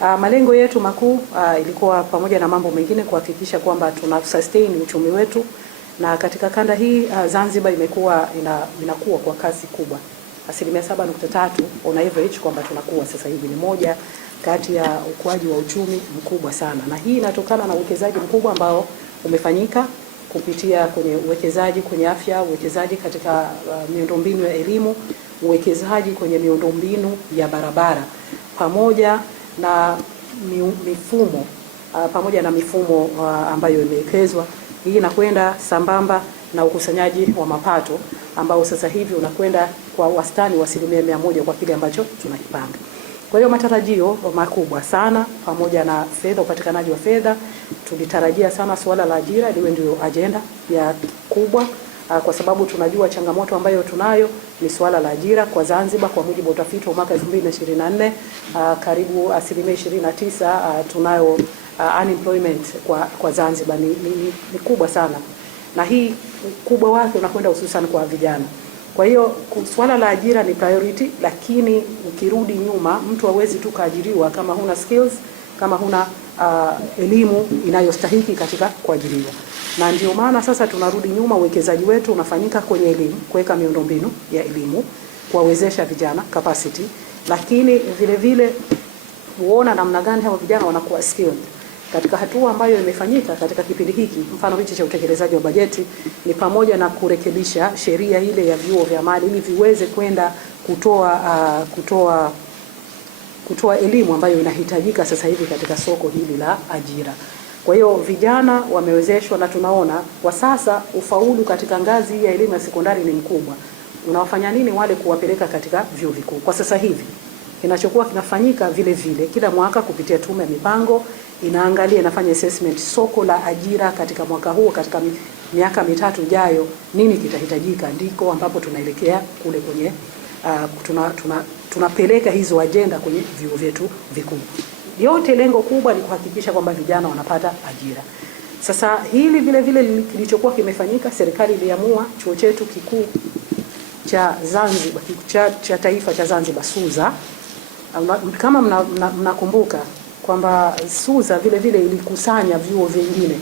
Malengo yetu makuu ilikuwa pamoja na mambo mengine kuhakikisha kwamba tuna sustain uchumi wetu, na katika kanda hii Zanzibar imekuwa inakuwa kwa kasi kubwa, 7.3 on average, kwamba tunakuwa sasa hivi ni moja kati ya ukuaji wa uchumi mkubwa sana, na hii inatokana na uwekezaji mkubwa ambao umefanyika kupitia kwenye uwekezaji kwenye afya, uwekezaji katika miundombinu ya elimu, uwekezaji kwenye miundombinu ya barabara, pamoja na mifumo ambayo imewekezwa. Hii inakwenda sambamba na ukusanyaji wa mapato ambao sasa hivi unakwenda kwa wastani wa 100% kwa kile ambacho tunakipanga. Kwa hiyo matarajio makubwa sana, pamoja na fedha, upatikanaji wa fedha. Tulitarajia sana suala la ajira liwe ndio agenda ya kubwa, kwa sababu tunajua changamoto ambayo tunayo ni suala la ajira kwa Zanzibar. Kwa mujibu wa utafiti wa mwaka 2024, karibu 29% tunayo unemployment kwa Zanzibar. Ni kubwa sana, na hii kubwa wake unakwenda hususan kwa vijana. Kwa hiyo swala la ajira ni priority, lakini ukirudi nyuma, mtu hawezi tu kaajiriwa kama huna skills, kama huna elimu inayostahiki katika kuajiriwa. Na ndio maana sasa tunarudi nyuma, uwekezaji wetu unafanyika kwenye elimu, kuweka miundombinu ya elimu, kuwawezesha vijana capacity, lakini vile vile kuona namna gani hao vijana wanakuwa skilled. Katika hatua ambayo imefanyika katika kipindi hiki, mfano hichi cha utekelezaji wa bajeti, ni pamoja na kurekebisha sheria ile ya vyuo vya mali ili viweze kwenda kutoa elimu ambayo inahitajika sasa hivi katika soko hili la ajira. Kwa hiyo vijana wamewezeshwa, na tunaona kwa sasa ufaulu katika ngazi ya elimu ya sekondari ni mkubwa. Unawafanya nini wale kuwapeleka katika vyuo vikuu? Kwa sasa hivi kinachokuwa kinafanyika vile vile kila mwaka kupitia Tume ya Mipango inaangalia, inafanya assessment soko la ajira katika mwaka huu, katika miaka mitatu ijayo, nini kitahitajika. Ndiko ambapo tunaelekea kule kwenye tunapeleka hizo agenda kwenye vyuo vyetu vikuu. Yote lengo kubwa ni kuhakikisha kwamba vijana wanapata ajira. Sasa hili vile vile kilichokuwa kimefanyika, serikali iliamua chuo chetu kikuu cha Zanzibar, cha taifa cha Zanzibar, SUZA. Kama mnakumbuka kwamba SUZA vile vile ilikusanya vyuo vingine.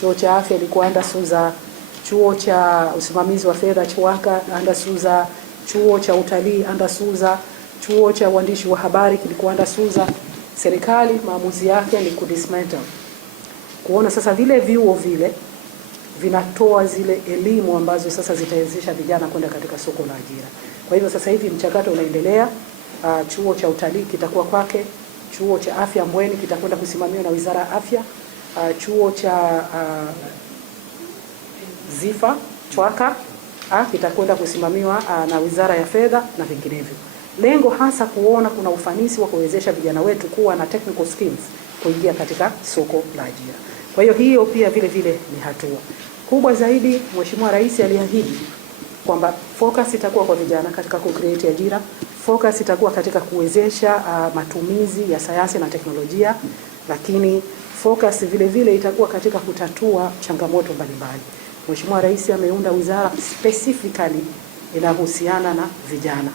Chuo cha afya ilikuwa under SUZA, chuo cha usimamizi wa fedha CHUAKA under SUZA, chuo cha utalii under SUZA, chuo cha uandishi wa habari kilikuwa under SUZA. Serikali maamuzi yake ni kudismantle, kuona sasa vile vyuo vile vinatoa zile elimu ambazo sasa zitawezesha vijana kwenda katika soko la ajira. Kwa hivyo sasa hivi mchakato unaendelea. Chuo cha utalii kitakuwa kwake, chuo cha afya Mbweni kitakwenda kusimamiwa na Wizara ya Afya, chuo cha ZIFA CHUAKA kitakwenda kusimamiwa na Wizara ya Fedha na vinginevyo. Lengo hasa kuona kuna ufanisi wa kuwezesha vijana wetu kuwa na technical skills kuingia katika soko la ajira. Kwa hiyo hiyo pia vile vile ni hatua kubwa zaidi. Mheshimiwa Rais aliahidi kwamba focus itakuwa kwa vijana katika ku-create ajira, focus itakuwa katika kuwezesha matumizi ya sayansi na teknolojia, lakini focus vile vile itakuwa katika kutatua changamoto mbalimbali. Mheshimiwa Rais ameunda wizara specifically inahusiana na vijana.